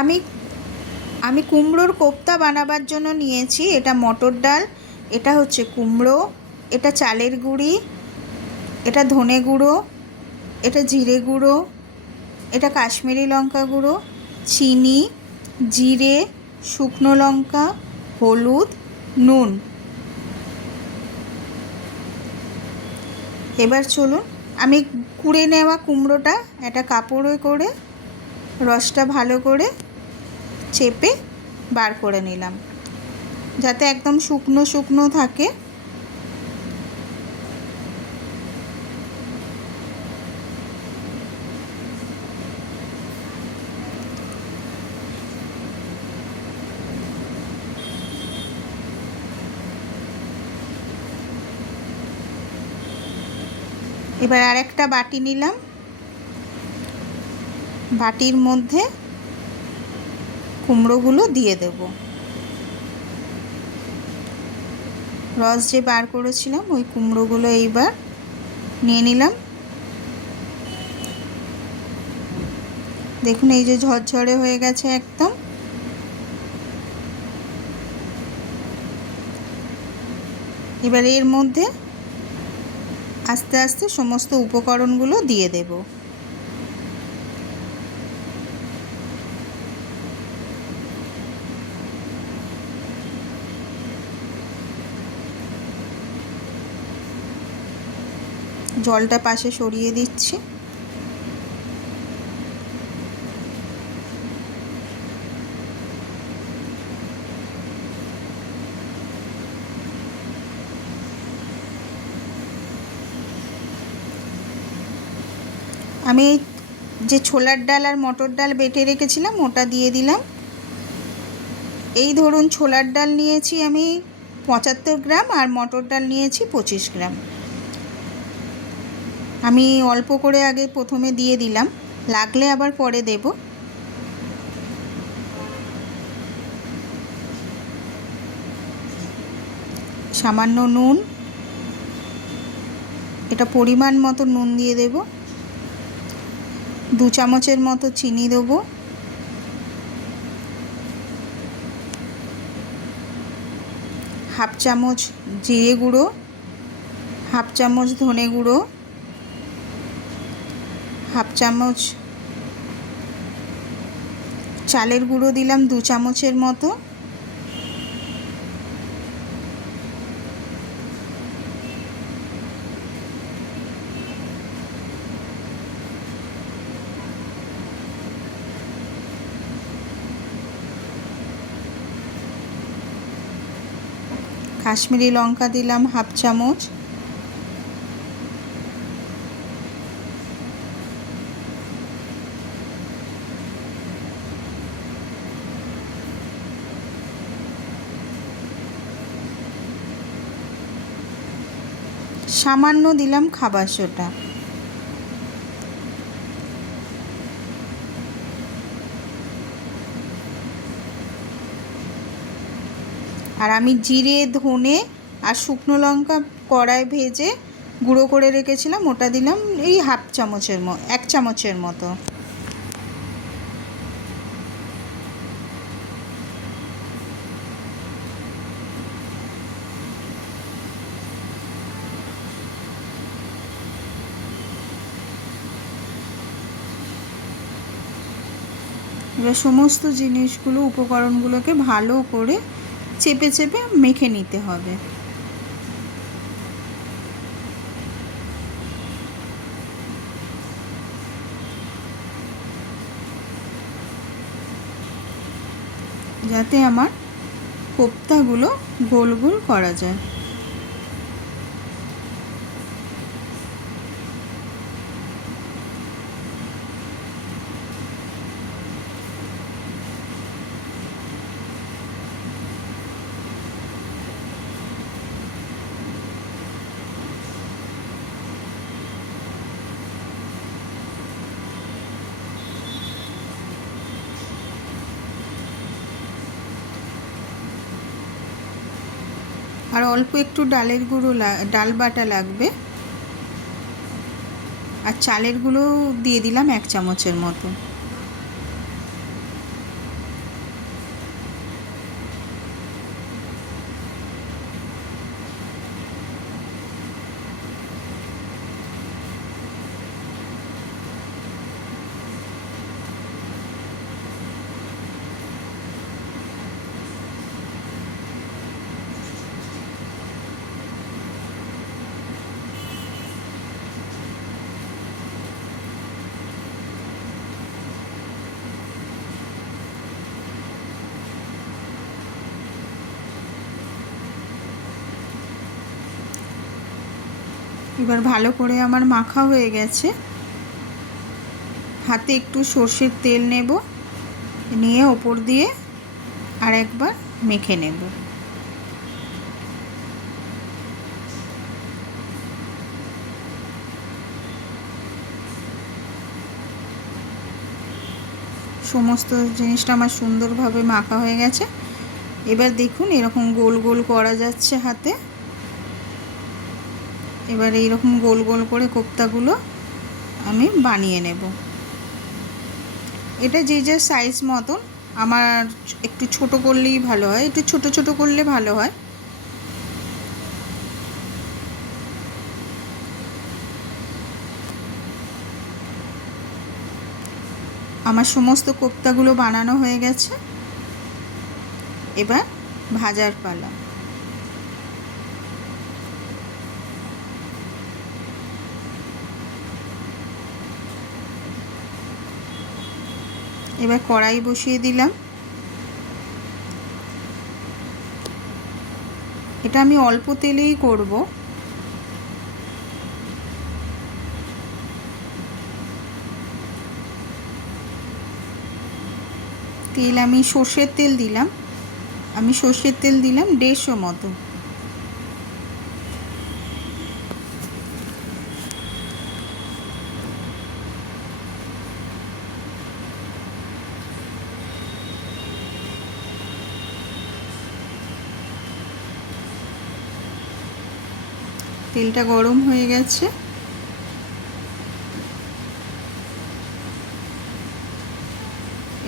আমি আমি কুমড়োর কোপ্তা বানাবার জন্য নিয়েছি এটা মটর ডাল, এটা হচ্ছে কুমড়ো, এটা চালের গুঁড়ি, এটা ধনে গুঁড়ো, এটা জিরে গুঁড়ো, এটা কাশ্মীরি লঙ্কা গুঁড়ো, চিনি, জিরে, শুকনো লঙ্কা, হলুদ, নুন। এবার চলুন আমি কুড়ে নেওয়া কুমড়োটা একটা কাপড়ে করে রসটা ভালো করে চেপে বার করে নিলাম, যাতে একদম শুকনো শুকনো থাকে। এবার আরেকটা বাটি নিলাম, বাটির মধ্যে কুমড়োগুলো দিয়ে দেব। রস যে বার করেছিলাম ওই কুমড়োগুলো এইবার নিয়ে নিলাম। দেখুন এই যে ঝরঝরে হয়ে গেছে একদম। এবার এর মধ্যে আস্তে আস্তে সমস্ত উপকরণগুলো দিয়ে দেব। জলটা পাশে সরিয়ে দিচ্ছি। আমি যে ছোলার ডাল আর মটর ডাল বেটে রেখেছিলাম ওটা দিয়ে দিলাম। এই ধরুন ছোলার ডাল নিয়েছি আমি 75 গ্রাম আর মটর ডাল নিয়েছি 25 গ্রাম। আমি অল্প করে আগে প্রথমে দিয়ে দিলাম, লাগলে আবার পরে দেব। সামান্য নুন, এটা পরিমাণ মতো নুন দিয়ে দেব। 2 চামচের মতো চিনি দেবো। হাফ চামচ জিরে গুঁড়ো, হাফ চামচ ধনে গুঁড়ো, হাফ চামচ চালের গুঁড়ো দিলাম 2 চামচের মতো। কাশ্মীরি লঙ্কা দিলাম হাফ চামচ। সামান্য দিলাম খাবার সোডা। আর আমি জিরে, ধনে আর শুকনো লঙ্কা কড়ায় ভেজে গুঁড়ো করে রেখেছিলাম ওটা দিলাম এই হাফ চামচের 1 চামচের মতো। এবার সমস্ত জিনিসগুলো উপকরণগুলোকে ভালো করে চেপে চেপে মেখে নিতে হবে। যাতে আমার কোপ্তাগুলো গোল গোল করা যায়। আর অল্প একটু ডালের গুঁড়ো ডাল বাটা লাগবে। আর চালের গুঁড়ো দিয়ে দিলাম 1 চামচের মতো। এবার ভালো করে আমার মাখা হয়ে গেছে। হাতে একটু সর্ষের তেল নেব, নিয়ে ওপর দিয়ে আর একবার মেখে নেব। সমস্ত জিনিসটা আমার সুন্দরভাবে মাখা হয়ে গেছে। এবার দেখুন এরকম গোল গোল করা যাচ্ছে হাতে। এবার এইরকম গোল গোল করে কোপ্তাগুলো আমি বানিয়ে নেব। এটা যে যার সাইজ মতন, আমার একটু ছোট করলেই ভালো হয়, একটু ছোট ছোট করলে ভালো হয়। আমার সমস্ত কোপ্তাগুলো বানানো হয়ে গেছে। এবার ভাজার পালা। এবার কড়াই বসিয়ে দিলাম। এটা আমি অল্প তেলেই করব। তেল আমি সর্ষের তেল দিলাম। আমি সর্ষের তেল দিলাম 150 মতো। তেলটা গরম হয়ে গেছে।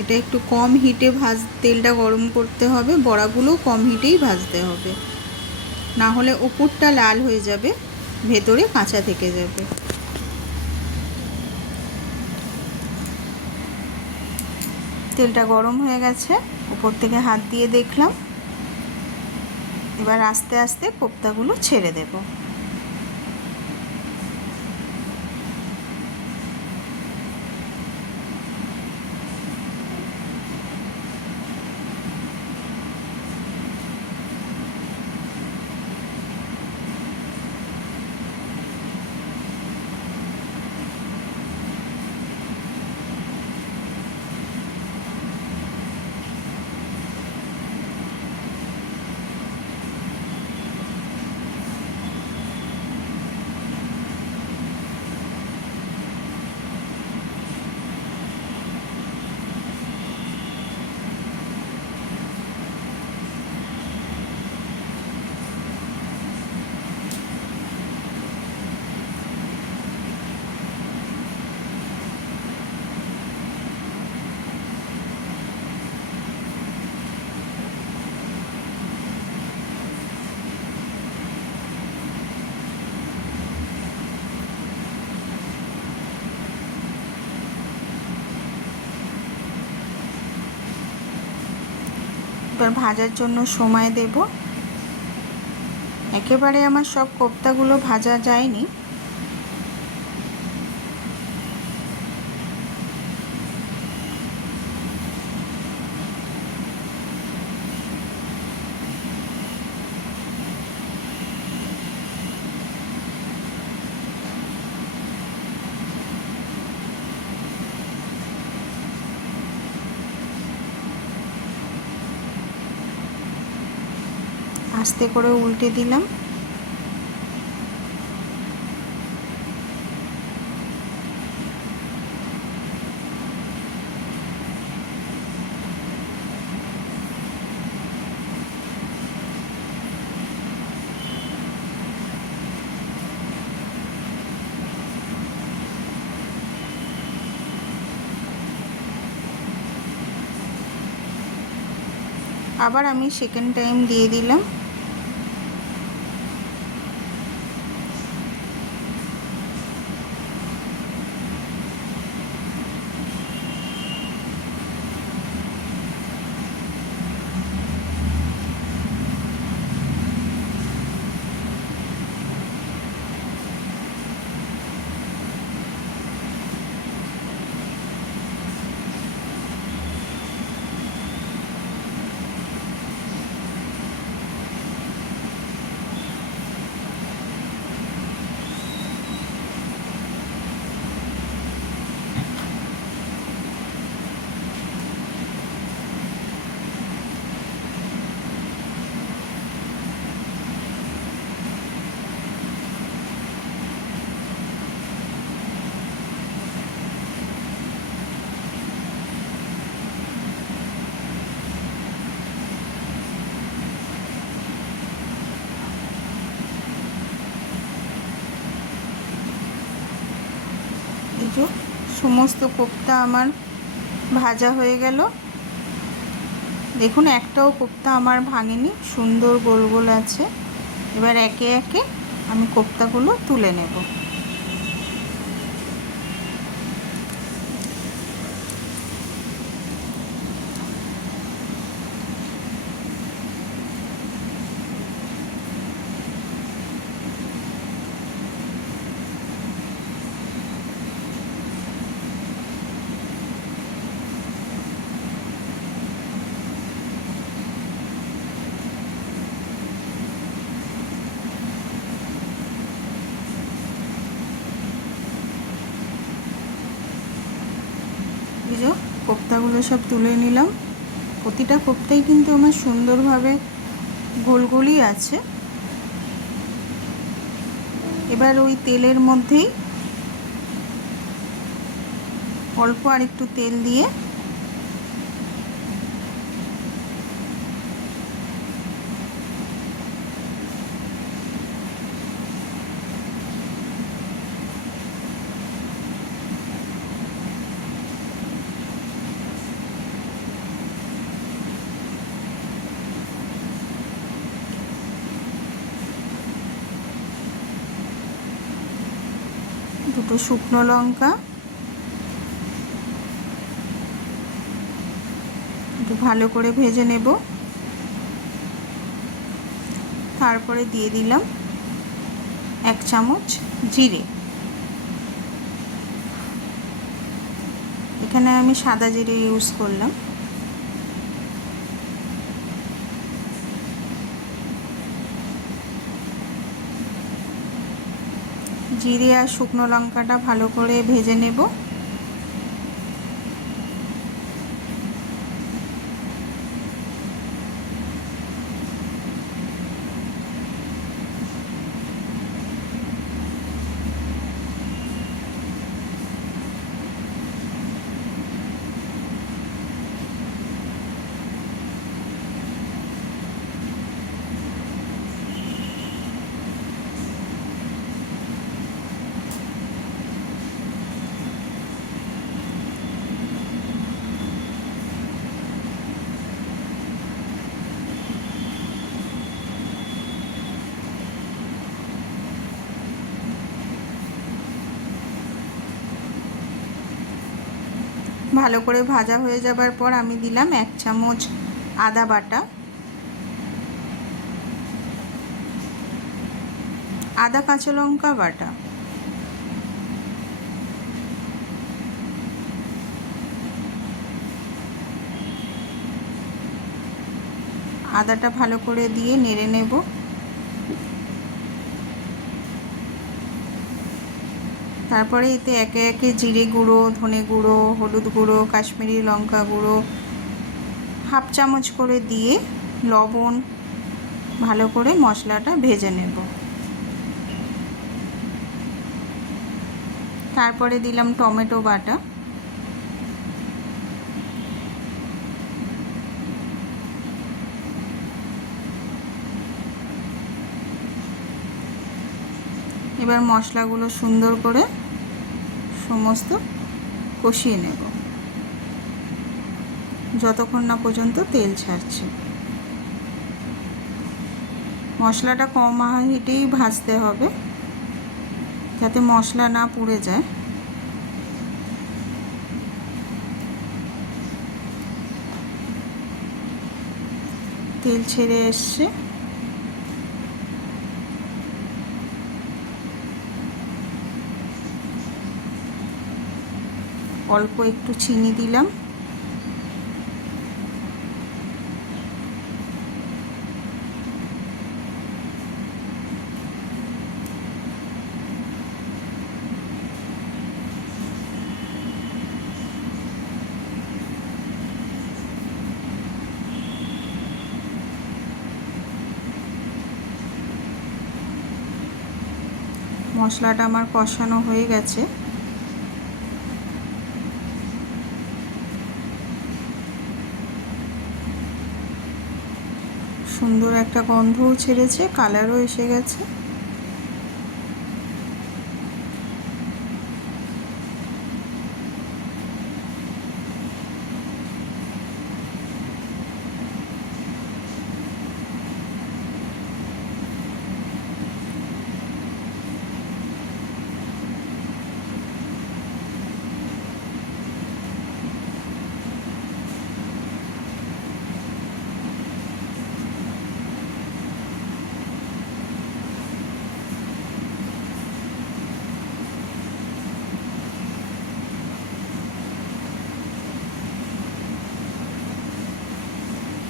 এটা একটু কম হিটে তেলটা গরম করতে হবে, বড়াগুলো কম হিটেই ভাজতে হবে, না হলে ওপরটা লাল হয়ে যাবে, ভেতরে কাঁচা থেকে যাবে। তেলটা গরম হয়ে গেছে, উপর থেকে হাত দিয়ে দেখলাম। এবার আস্তে আস্তে কোপ্তাগুলো ছেড়ে দেব। এবার ভাজার জন্য সময় দেব। একেবারে আমার সব কোপ্তাগুলো ভাজা যায়নি। আস্তে করে উল্টে দিলাম। আবার আমি সেকেন্ড টাইম দিয়ে দিলাম। তো সমস্ত কোপ্তা আমার ভাজা হয়ে গেল। দেখুন একটাও কোপ্তা আমার ভাঙেনি, সুন্দর গোল গোল আছে। এবার একে একে আমি কোপ্তাগুলো তুলে নেব। বুঝো কোপ্তাগুলো সব তুলে নিলাম। প্রতিটা কোপ্তাই কিন্তু আমার সুন্দরভাবে গোল গোলই আছে। এবার ওই তেলের মধ্যেই অল্প আর একটু তেল দিয়ে দুটো শুকনো লঙ্কা একটু ভালো করে ভেজে নেব। তারপরে দিয়ে দিলাম 1 চামচ জিরে। এখানে আমি সাদা জিরে ইউজ করলাম। জিরে আর শুকনো লঙ্কাটা ভালো করে ভেজে নেব। ভালো করে ভাজা হয়ে যাবার পর আমি দিলাম 1 চামচ আদা বাটা, আদা কাঁচা লঙ্কা বাটা, আদাটা ভালো করে দিয়ে নেড়ে নেব। তারপরে এতে একে একে জিরে গুঁড়ো, ধনে গুঁড়ো, হলুদ গুঁড়ো, কাশ্মীরি লঙ্কা গুঁড়ো 1/2 চামচ করে দিয়ে লবণ ভালো করে মশলাটা ভেজে নেব। তারপরে দিলাম টমেটো বাটা, এবার মশলাগুলো সুন্দর করে সমস্ত কষিয়ে নেব যতক্ষণ না পর্যন্ত তেল ছাড়ছে। মশলাটা কম হিটেই ভাজতে হবে যাতে মশলা না পুড়ে যায়। তেল ছেড়ে এসছে। অল্প একটু চিনি দিলাম। মশলাটা আমার কষানো হয়ে গেছে। সুন্দর একটা গন্ধও ছেড়েছে, কালারও এসে গেছে।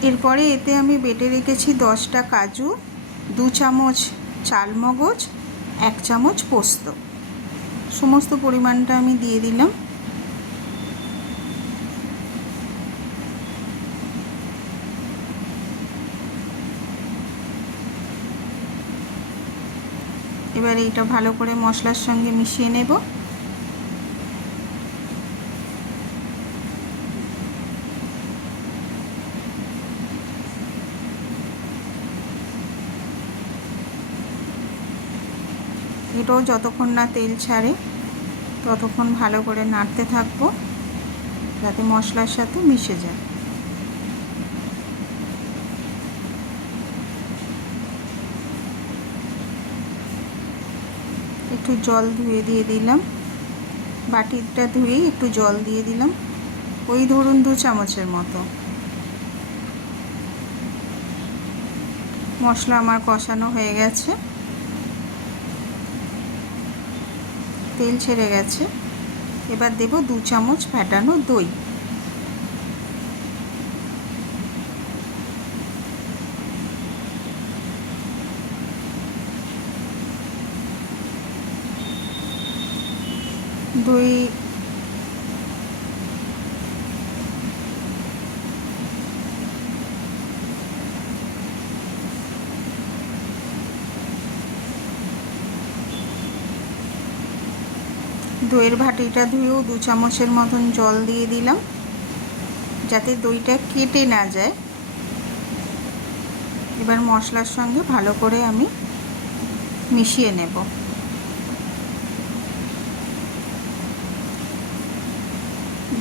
এরপরে এতে আমি বেটে রেখেছি 10টা কাজু, 2 চামচ চালমগজ, 1 চামচ পোস্ত। সমস্ত পরিমাণটা আমি দিয়ে দিলাম। এবার এইটা ভালো করে মশলার সঙ্গে মিশিয়ে নেব। এটাও যতক্ষণ না তেল ছাড়ে ততক্ষণ ভালো করে নাড়তে থাকবো যাতে মশলার সাথে মিশে যায়। একটু জল ধুয়ে দিয়ে দিলাম, বাটিটা ধুয়েই একটু জল দিয়ে দিলাম, ওই ধরুন 2 চামচের মতো। মশলা আমার কষানো হয়ে গেছে, তেল ছেড়ে গেছে। এবার দেব 2 চামচ ফ্যাটানো দই। দই দইয়ের বাটিটা ধুয়েও 2 চামচের মতন জল দিয়ে দিলাম যাতে দইটা কেটে না যায়। এবার মশলার সঙ্গে ভালো করে আমি মিশিয়ে নেব।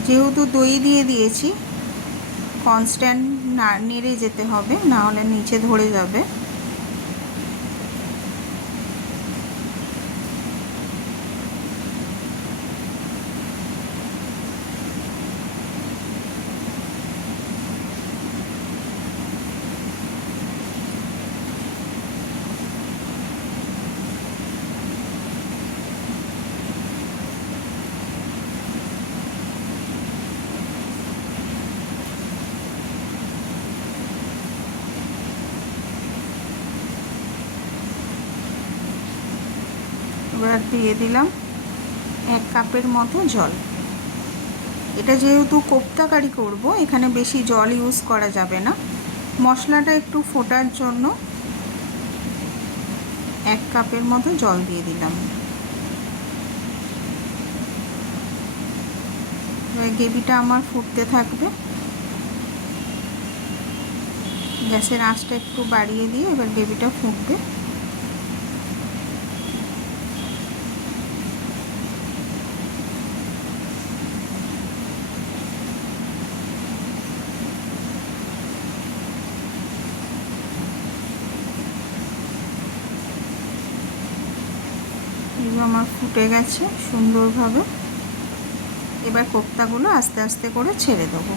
যেহেতু দই দিয়ে দিয়েছি, কনস্ট্যান্ট নেড়ে যেতে হবে, না হলে নিচে ধরে যাবে। এবার দিয়ে দিলাম 1 কাপের মতো জল। এটা যেহেতু কোপ্তা কারি করব, এখানে বেশি জল ইউজ করা যাবে না। মশলাটা একটু ফোটার জন্য 1 কাপের মতো জল দিয়ে দিলাম। এবার গ্রেভিটা আমার ফুটতে থাকবে। গ্যাসের আঁচটা একটু বাড়িয়ে দিয়ে এবার গ্রেভিটা ফুটবে। এগুলো আমার ফুটে গেছে সুন্দরভাবে। এবার কোপ্তাগুলো আস্তে আস্তে করে ছেড়ে দেবো।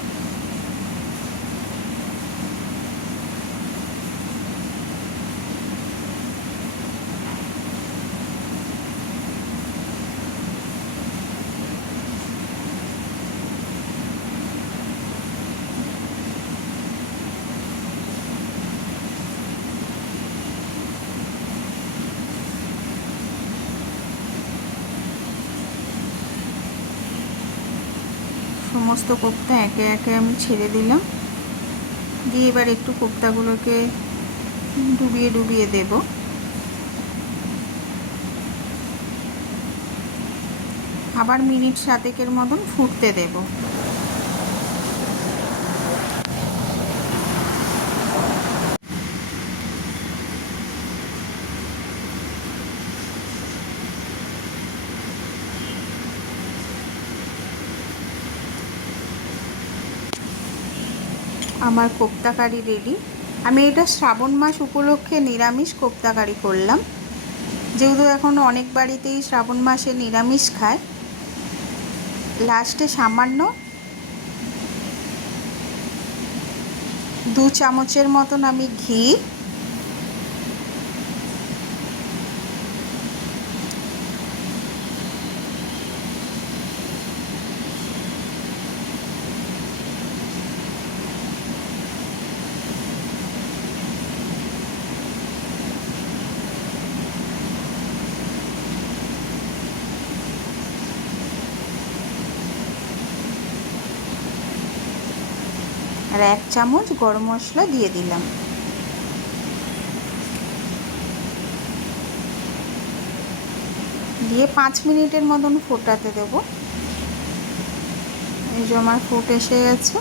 সমস্ত কোপ্তা একে একে আমি ছেড়ে দিলাম, দিয়ে এবার একটু কোপ্তাগুলোকে ডুবিয়ে ডুবিয়ে দেব। আবার মিনিট 7 মতন ফুটতে দেব। আমার কোপ্তা কারি রেডি। আমি এটা শ্রাবণ মাস উপলক্ষে নিরামিষ কোপ্তা কারি করলাম। যেহেতু এখন অনেক বাড়িতেই শ্রাবণ মাসে নিরামিষ খায়, লাস্টে সামান্য 2 চামচের মতন আমি ঘি, আর 1 চামচ গরম মশলা দিয়ে দিলাম। দিয়ে 5 মিনিটের মতন ফোটাতে দেব। এই যে আমার ফুট এসে গেছে,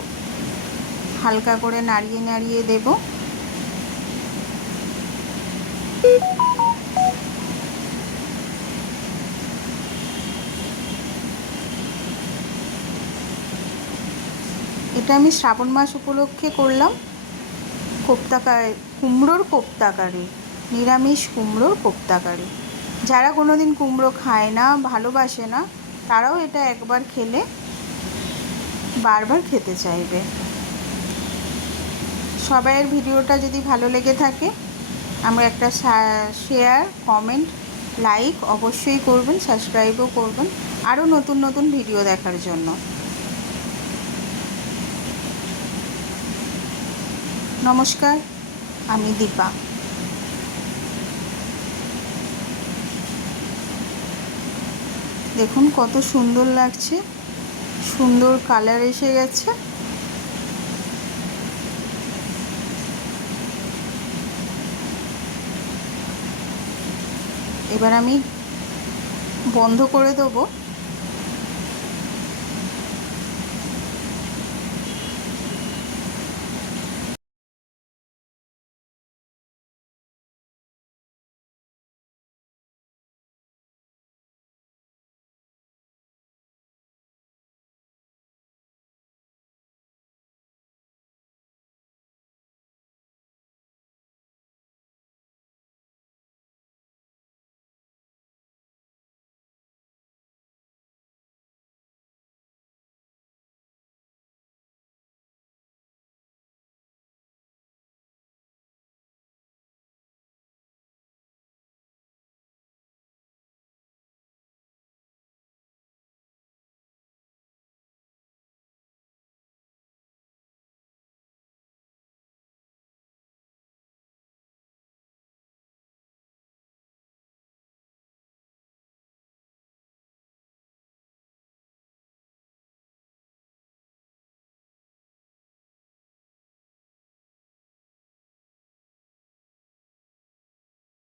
হালকা করে নাড়িয়ে নাড়িয়ে দেব। এটা আমি শ্রাবণ মাস উপলক্ষে করলাম কুমড়োর কোপ্তা কারি, নিরামিষ কুমড়োর কোপ্তা কারি। যারা কোনো দিন কুমড়ো খায় না, ভালোবাসে না, তারাও এটা একবার খেলে বারবার খেতে চাইবে। সবাইয়ের ভিডিওটা যদি ভালো লেগে থাকে, আমরা একটা শেয়ার, কমেন্ট, লাইক অবশ্যই করবেন, সাবস্ক্রাইবও করবেন আরও নতুন নতুন ভিডিও দেখার জন্য। নমস্কার, আমি দীপা। দেখুন কত সুন্দর লাগছে, সুন্দর কালার এসে গেছে। এবার আমি বন্ধ করে দেবো।